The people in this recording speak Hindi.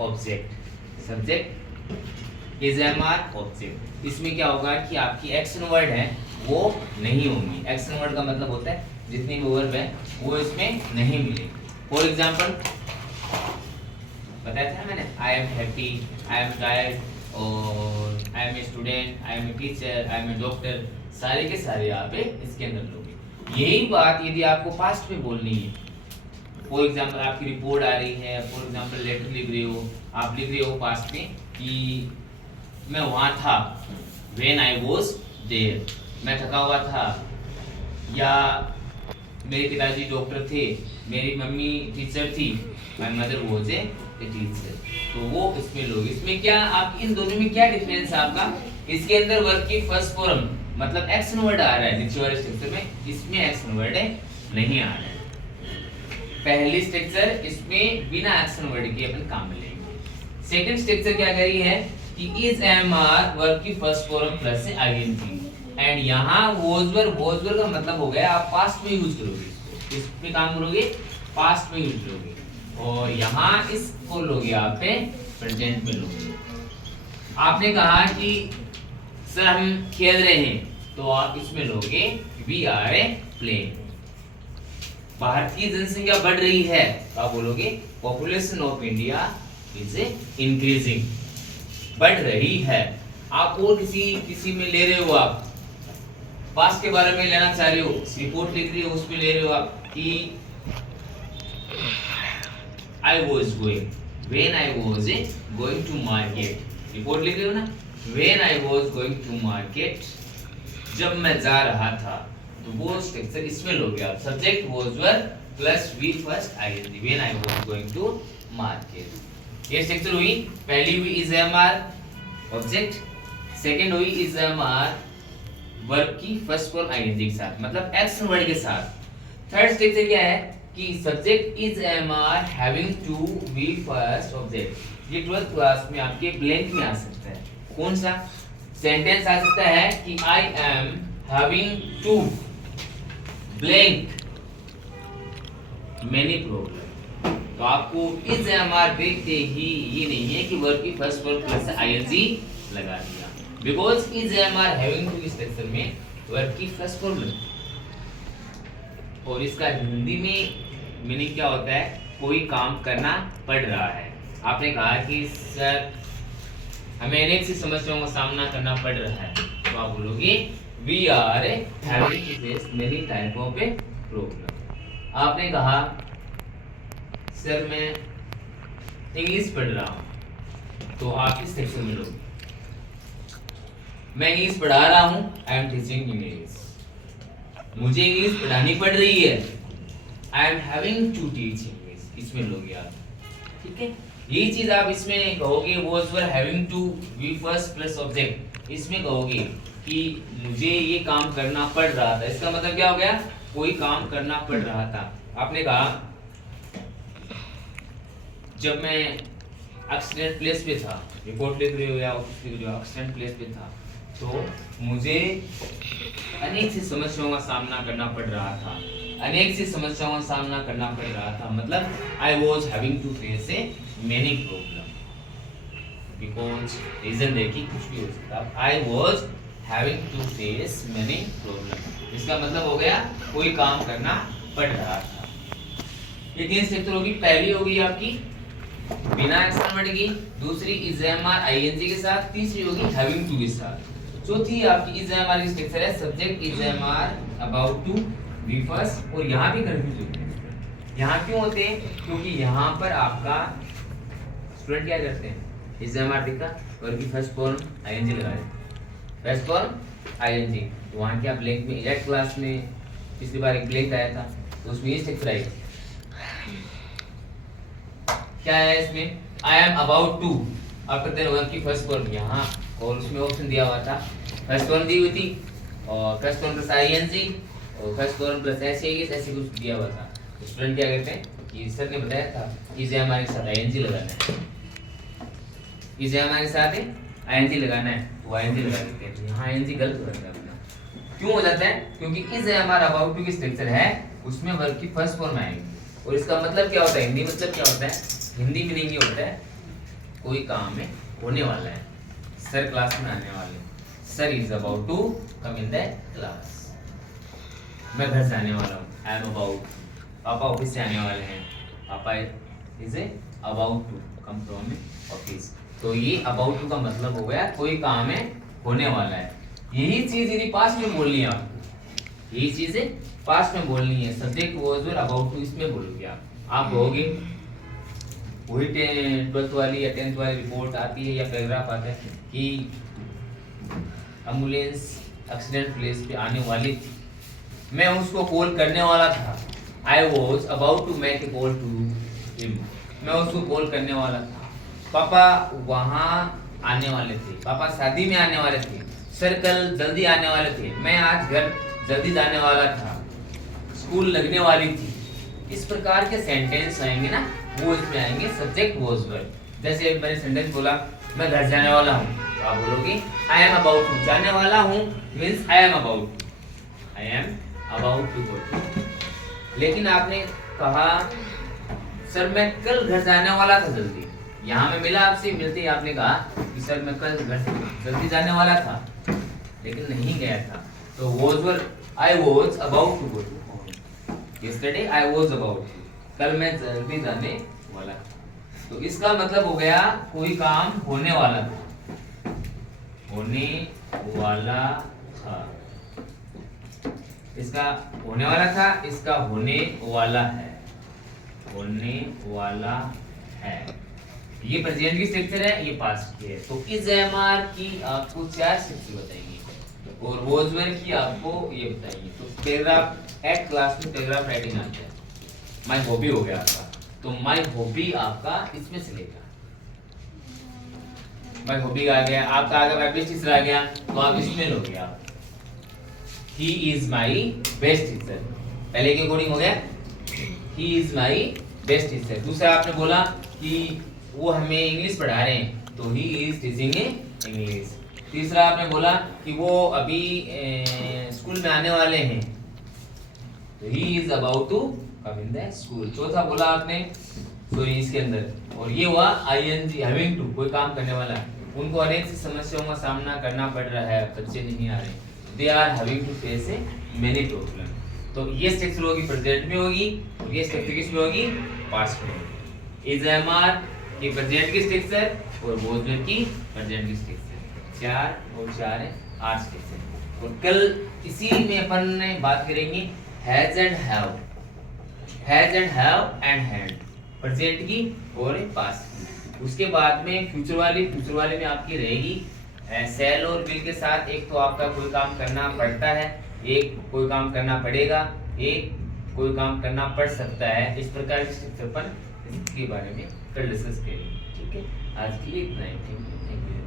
Object, subject is am are object. इसमें क्या होगा कि आपकी एक्शन वर्ड है वो नहीं होंगी। एक्शन वर्ड का मतलब होता है जितनी भी वर्ब है वो इसमें नहीं मिलेगी। फॉर एग्जाम्पल बताया था मैंने, I am happy, I am tired और I am a student, I am a teacher, I am a doctor, सारे के सारे आप इसके अंदर लोगे। यही बात यदि आपको पास्ट में बोलनी है, फॉर एग्जाम्पल आपकी रिपोर्ट आ रही है, फॉर एग्जाम्पल लेटर लिख रहे हो, आप लिख रहे हो पास्ट में कि मैं वहाँ था, व्हेन आई वाज देयर, मैं थका हुआ था, या मेरे पिताजी डॉक्टर थे, मेरी मम्मी टीचर थी, my mother was a teacher. तो वो इसमें लोग, इसमें क्या आप इन दोनों में क्या डिफरेंस है आपका, इसके अंदर वर्ब की फर्स्ट फॉर्म मतलब एक्शन वर्ड आ रहा है डिक्शनरी स्ट्रक्चर में, इसमें एक्शन वर्ड नहीं आ रहा है। पहली स्ट्रक्चर इसमें बिना एक्शन वर्ड के अपन काम में लेंगे। सेकंड स्ट्रक्चर क्या करी है कि इज एम आर वर्ब की फर्स्ट फॉर्म प्लस से आईएनजी, एंड यहाँ वॉज वर्ब का मतलब हो गया आप पास्ट में यूज करोगे इसको, किस पे काम करोगे, पास्ट में यूज करोगे, और यहाँ इसको लोगे आप प्रेजेंट में लोगे। आपने कहा कि सर हम खेल रहे हैं, तो आप इसमें लोगे वी आर ए प्लेइंग। भारतीय जनसंख्या बढ़ रही है, तो आप बोलोगे population of India is increasing, बढ़ रही है। आप और किसी में ले रहे हो, आप पास्ट के बारे में लेना चाह रहे हो, रिपोर्ट लिख रहे हो, उसमें ले रहे हो आप कि I was going, when I was going to market, report लिख रहे हो ना, when I was going to market, जब मैं जा रहा था, तो वो स्ट्रक्चर इसमें लोगे आप, subject was were plus V first ing, when I was going to market। ये स्ट्रक्चर हुई, पहली हुई is mr ऑब्जेक्ट, सेकंड हुई is mr वर्ब की फर्स्ट फॉर्म ing के साथ, मतलब एक्शन वर्ड के साथ। थर्ड स्ट्रक्चर क्या है कि subject is mr having to be first object. ये 12th क्लास में आपके ब्लैंक में आ सकता है, कौन सा सेंटेंस आ सकता है कि I am having to blank many problem. तो आपको इज mr देखते ही ये नहीं है कि वर्ब की फर्स्ट फॉर्म प्लस ing लगा दिया, because is mr having to structure में वर्ब की फर्स्ट फॉर्म लगी। और इसका हिंदी में मीनिंग क्या होता है, कोई काम करना पड़ रहा है। आपने कहा कि सर हमें अनेक सी समस्याओं का सामना करना पड़ रहा है, तो आप बोलोगे we are having to face many type of problem. आपने कहा सर मैं इंग्लिश पढ़ रहा हूँ, तो आप इस सेक्शन में लोगे मैं इंग्लिश पढ़ा रहा हूँ, आई एम टीचिंग इंग्लिश, मुझे इंग्लिश पढ़ानी पड़ रही है, I am having to teach English, इसमें लोगे आप, ठीक है। यही चीज आप इसमें कहोगे was were having to be first plus object, इसमें कहोगे कि मुझे ये काम करना पड़ रहा था, इसका मतलब क्या हो गया, कोई काम करना पड़ रहा था। आपने कहा जब मैं एक्सीडेंट प्लेस पे था, रिपोर्ट लिख रहे हो या ऑफिस लिख रहे हो, एक्सीडेंट प्लेस पे था, तो मुझे अनेक सी समस्याओं का सामना करना पड़ रहा था, अनेक सी समस्याओं का सामना करना पड़ रहा था, मतलब I was having to face a many problem, because reason देखिए कुछ भी हो सकता है, I was having to face many problem, इसका मतलब हो गया कोई काम करना पड़ रहा था। ये तीन स्ट्रक्चर होगी, पहली होगी आपकी बिना एक्शन वर्ड की, दूसरी इज mr ing के साथ, तीसरी होगी हैविंग टू के साथ, चौथी आपकी इज mr की स्ट्रक्चर है subject is mr about to be first. और यहाँ भी कंफ्यूज होते हैं, यहाँ क्यों होते हैं, क्योंकि यहाँ पर आपका स्टूडेंट क्या करते हैं, इज mr लिखा और की फर्स्ट फॉर्म ing लगा देते, फर्स्ट फॉर्म ing, तो वहाँ क्या ब्लैंक में एट क्लास में पिछली बार एक ब्लैंक आया था, तो उसमें ये स्ट्रक्चर आई, क्या है इसमें, आई एम अबाउट टू, आप कहते हैं वर्ब की फर्स्ट फॉर्म यहाँ, और उसमें ऑप्शन दिया हुआ था, फर्स्ट फॉर्म दी हुई थी, और फर्स्ट फॉर्म प्लस ing और फर्स्ट फॉर्म प्लस ऐसे कुछ दिया हुआ था। तो स्टूडेंट क्या करते हैं कि सर ने बताया था इज mr के साथ ing लगाना है, इज mr के साथ ing लगाना है, तो ing लगा देते हैं, यहाँ ing गलत हो जाता है अपना, क्यों हो जाता है, क्योंकि इज mr अबाउट टू की स्ट्रक्चर है, उसमें वर्ब की फर्स्ट फॉर्म आएगी, और इसका मतलब क्या होता है, हिंदी मतलब क्या होता है, हिंदी मीनिंग ये होता है कोई काम है होने वाला है, सर क्लास में आने वाले हैं, sir is about to come in the class. मैं घर से आने वाला हूँ, आई एम अबाउट। पापा ऑफिस से आने वाले हैं, पापा is about to come from office. तो ये अबाउट टू का मतलब हो गया कोई काम है होने वाला है। यही चीज यदि पास्ट में बोलनी है आपको, यही चीज है पास्ट में बोलनी है, subject was were about to इसमें बोलोगे आप कहोगे वही 12th वाली या 10th वाली रिपोर्ट आती है या पैराग्राफ आता है कि एम्बुलेंस एक्सीडेंट प्लेस पे आने वाली थी, मैं उसको कॉल करने वाला था, I was about to make a call to him, मैं उसको कॉल करने वाला था। पापा वहाँ आने वाले थे, पापा शादी में आने वाले थे, सर कल जल्दी आने वाले थे, मैं आज घर जल्दी जाने वाला था, स्कूल लगने वाली थी। इस प्रकार के सेंटेंस आएंगे ना, वो इसमें आएंगे सब्जेक्ट वाज वेयर। जैसे मैंने सेंटेंस बोला मैं घर जाने वाला हूँ, तो आप बोलोगे आई एम अबाउट टू, जाने वाला हूँ means I am about, I am about to go. लेकिन आपने कहा सर मैं कल घर जाने वाला था जल्दी, यहाँ में मिला आपसे, मिलते ही आपने कहा कि सर मैं कल घर जल्दी जाने वाला था लेकिन नहीं गया था, तो was were I was about to go to home, yesterday I was about to, कल मैं जल्दी जाने वाला था। तो इसका मतलब हो गया कोई काम होने वाला था, होने वाला था, इसका होने वाला था, इसका होने वाला है, होने वाला है। ये प्रेजेंट की स्ट्रक्चर है, ये पास्ट की है। तो इस एमआर की आपको 4 स्ट्रक्चर बताएंगे और वाज वेयर की आपको ये बताइए। तो पैराग्राफ एट क्लास में पैराग्राफ राइटिंग आता है, माय हॉबी हो गया आपका, तो माय हॉबी आपका इसमें से लेगा, माय हॉबी आ गया आपका, आ गया माय बेस्ट टीचर आ गया, तो आप इसमें लोगे आप he is my best teacher, पहले के अकॉर्डिंग हो गया he is my best teacher. दूसरा आपने बोला कि वो हमें इंग्लिश पढ़ा रहे हैं, तो ही इज टीचिंग इंग्लिश। तीसरा आपने बोला कि वो अभी स्कूल में आने वाले हैं, तो he is about to come in the school. चौथा बोला आपने सॉरी इसके अंदर, और ये हुआ आईएनजी हैविंग टू, कोई काम करने वाला, उनको अनेक सी समस्याओं का सामना करना पड़ रहा है, बच्चे नहीं आ रहे, they are having to face many problem. तो ये स्ट्रक्चर होगी प्रेजेंट में होगी, और ये स्ट्रक्चर किस में होगी, पास्ट में होगी। इज एमआर की प्रेजेंट की स्ट्रक्चर और वाज वेयर की प्रेजेंट की स्ट्रक्चर, 4 और 4 है 8 स्ट्रक्चर। और कल इसी में अपन ने बात करेंगे has and have, has and have and had, present की और पास्ट की। उसके बाद में फ्यूचर वाली में आपकी रहेगी सेल और विल के साथ, एक तो आपका कोई काम करना पड़ता है, एक कोई काम करना पड़ेगा, एक कोई काम करना पड़ सकता है। इस प्रकार के स्ट्रक्चर पर इसके बारे में कल डिस्कस करेंगे। ठीक है, आज के लिए इतना ही। Thank you.